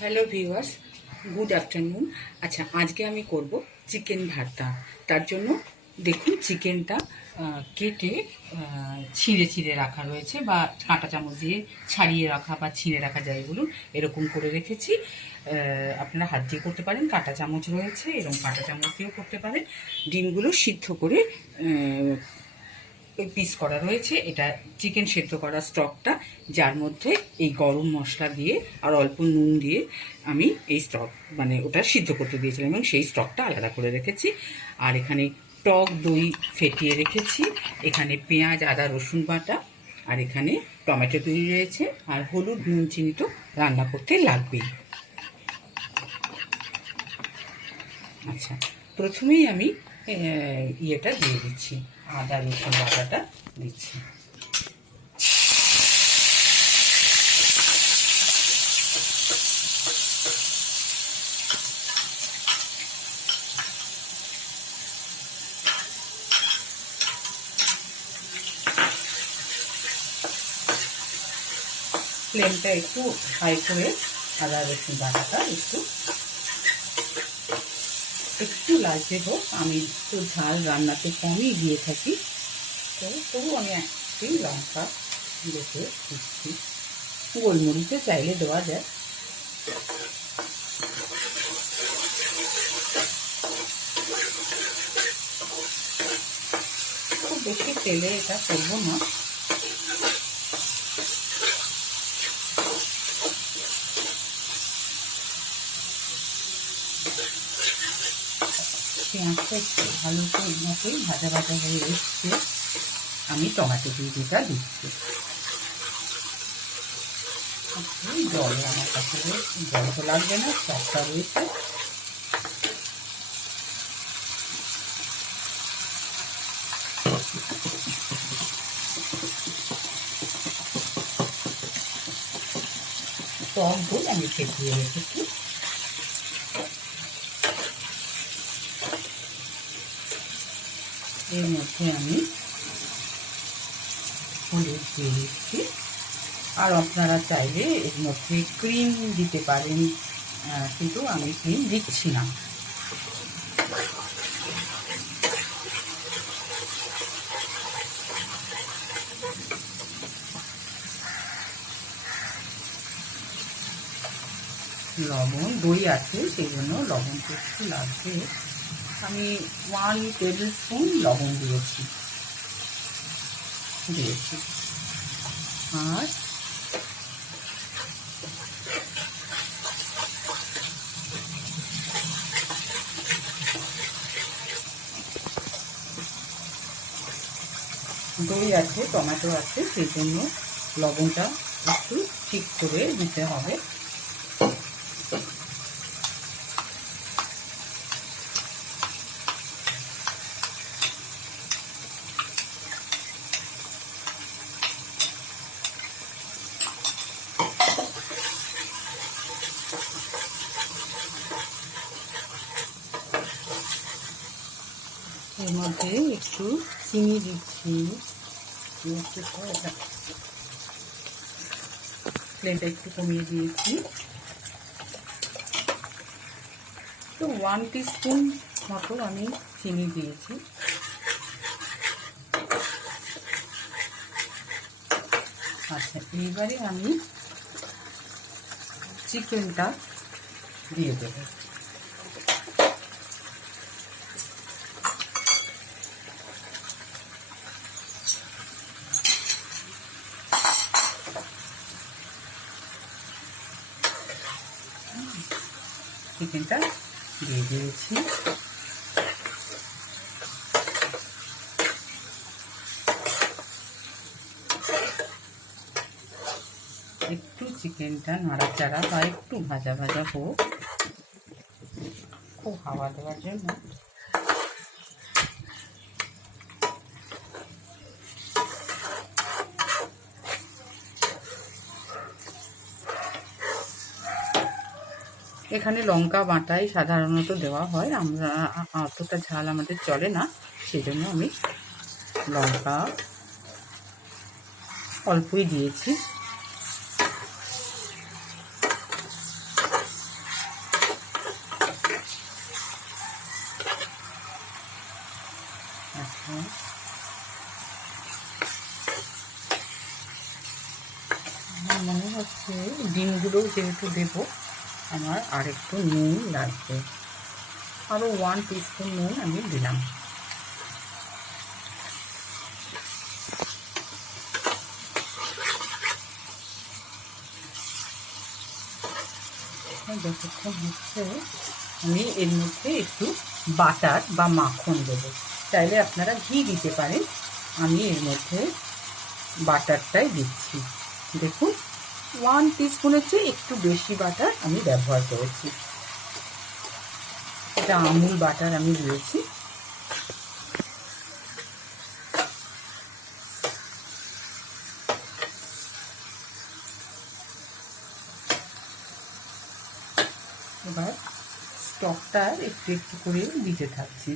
Hello viewers, good afternoon. আচ্ছা, আজকে আমি করব চিকেন ভর্তা। তার জন্য দেখুন চিকেনটা কেটে ছিঁড়ে ছিঁড়ে রাখা রয়েছে, বা কাঁটা চামচ দিয়ে ছাড়িয়ে রাখা বা ছিঁড়ে রাখা যায়, এগুলো এরকম করে রেখেছি। আপনারা হাত দিয়ে করতে পারেন, কাঁটা চামচ রয়েছে, এরকম কাঁটা চামচ দিয়েও করতে পারেন। ডিমগুলো সিদ্ধ করে ওই পিস করা রয়েছে। এটা চিকেন সেদ্ধ করা স্টকটা, যার মধ্যে এই গরম মশলা দিয়ে আর অল্প নুন দিয়ে আমি এই স্টক মানে ওটা সিদ্ধ করতে দিয়েছিলাম, এবং সেই স্টকটা আলাদা করে রেখেছি। আর এখানে টক দই ফেটিয়ে রেখেছি, এখানে পেঁয়াজ আদা রসুন বাটা, আর এখানে টমেটো তৈরি রয়েছে, আর হলুদ নুন চিনি তো রান্না করতে লাগবেই। আচ্ছা, প্রথমেই আমি ইয়েটা দিয়ে দিচ্ছি, আদা রসুন বাটাটা দিচ্ছি। ফ্লেমটা একটু হাই করে আদা রসুন বাটাটা একটু লালচে হোক। আমি একটু ঝাল রান্নাতে কমই দিয়ে থাকি, তো তবু আমি একটি লঙ্কা দেখে দিচ্ছি। গোলমরিচে চাইলে দেওয়া যায়। খুব বেশি তেলে এটা করবো না। পেঁয়াজটা একটু ভালো করে মতোই ভাজা ভাজা হয়ে এসছে, আমি টমেটো পিউরিটা দিচ্ছি। জল আমার কাছে জল তো লাগবে না, স্টকটা রয়েছে। টক দই আমি ফেটিয়ে রেখেছি, এর মধ্যে আমি হলুদ দিয়ে দিচ্ছি। আর আপনারা চাইলে এর মধ্যে ক্রিম দিতে পারেন, কিন্তু আমি ক্রিম দিচ্ছি না। লবণ, দই আছে সেই জন্য লবণটা একটু লাগবে। আমি 1 টেবিলস্পুন লবণ দিয়েছি। আর দই আছে, টমেটো আছে, সেই জন্য লবণটা একটু ঠিক করে দিতে হবে। এর মধ্যে একটু চিনি দিচ্ছি, ফ্লেমটা একটু কমিয়ে দিয়েছি। তো 1 টিস্পুন মতো আমি চিনি দিয়েছি। আচ্ছা, এইবারে আমি চিকেনটা দিয়ে দেবো। চিকেনটা দিয়ে দিয়েছি। একটু চিকেনটা নাড়াচাড়া বা একটু ভাজা ভাজা হোক, খুব হাওয়া দেওয়ার জন্য। এখানে লঙ্কা বাটাই সাধারণত দেওয়া হয়, আমরা অতটা ঝাল আমাদের চলে না, সেই জন্য আমি লঙ্কা অল্পই দিয়েছি। ডিমগুলো যেহেতু দেবো, আমার আর একটু নুন লাগবে, আরও 1 টিস্পুন নুন আমি দিলাম। যতক্ষণ হচ্ছে আমি এর মধ্যে একটু বাটার বা মাখন দেবো, চাইলে আপনারা ঘি দিতে পারেন, আমি এর মধ্যে বাটারটাই দিচ্ছি। দেখুন 1 টিস্পুনের চেয়ে একটু বেশি বাটার আমি ব্যবহার করেছি, এটা আমুল বাটার আমি দিয়েছি। এবার স্টকটা একটু একটু করে দিতে থাকছি।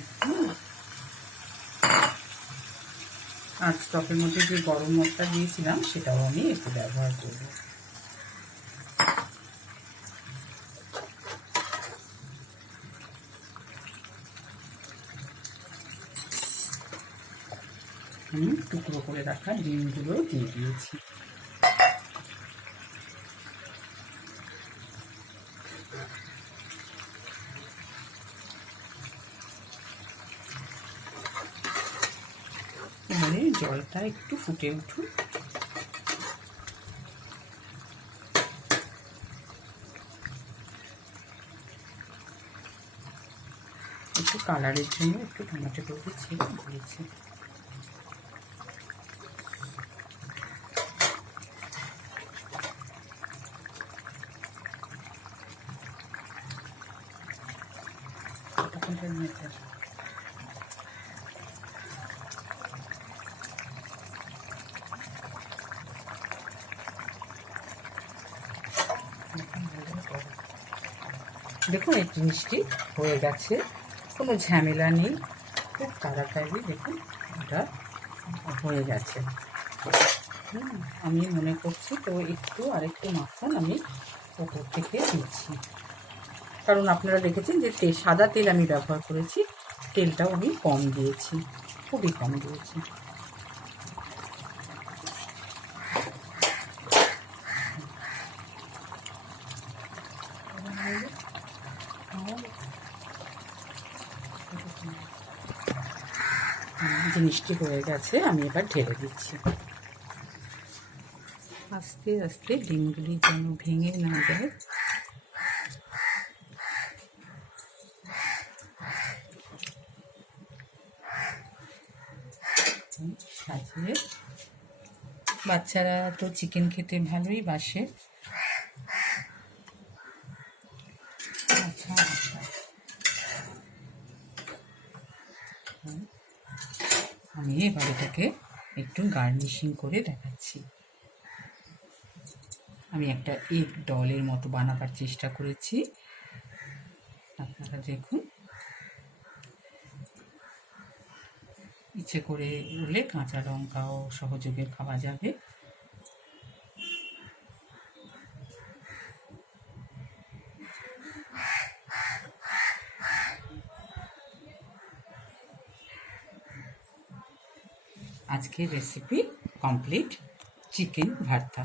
আর স্টকের মধ্যে যে গরম মশলা দিয়েছিলাম সেটাও আমি একটু ব্যবহার করব। আমি টুকরো করে রাখা ডিমগুলো দিয়ে দিয়েছি। এবারে জলটা একটু ফুটে উঠুন, একটু কালারের জন্য একটু টমেটো কুচি ছেড়ে দিয়েছি। দেখুন এই জিনিসটি হয়ে গেছে, কোনো ঝামেলা নেই, খুব তাড়াতাড়ি দেখুন এটা হয়ে গেছে। আমি মনে করছি তো একটু আরেকটু মাখন আমি ওপর থেকে দিচ্ছি, কারণ আপনারা দেখেছেন যে সাদা তেল আমি ব্যবহার করেছি, তেলটাও আমি কম দিয়েছি, খুবই কম দিয়েছি। জিনিসটি হয়ে গেছে, আমি এবার ঢেলে দিচ্ছি। আস্তে আস্তে ডিমগুলি যেন ভেঙে না যায়, সাজিয়ে। বাচ্চারা তো চিকেন খেতে ভালোই বাসে। আচ্ছা আমি এবার এটাকে একটু গার্নিশিং করে দেখাচ্ছি। আমি একটা এগ ডলের মতো বানাবার চেষ্টা করেছি, আপনারা দেখুন। ইচ্ছে করে হলে কাঁচা লঙ্কাও সহযোগে খাওয়া যাবে। আজকের রেসিপি কমপ্লিট, চিকেন ভর্তা।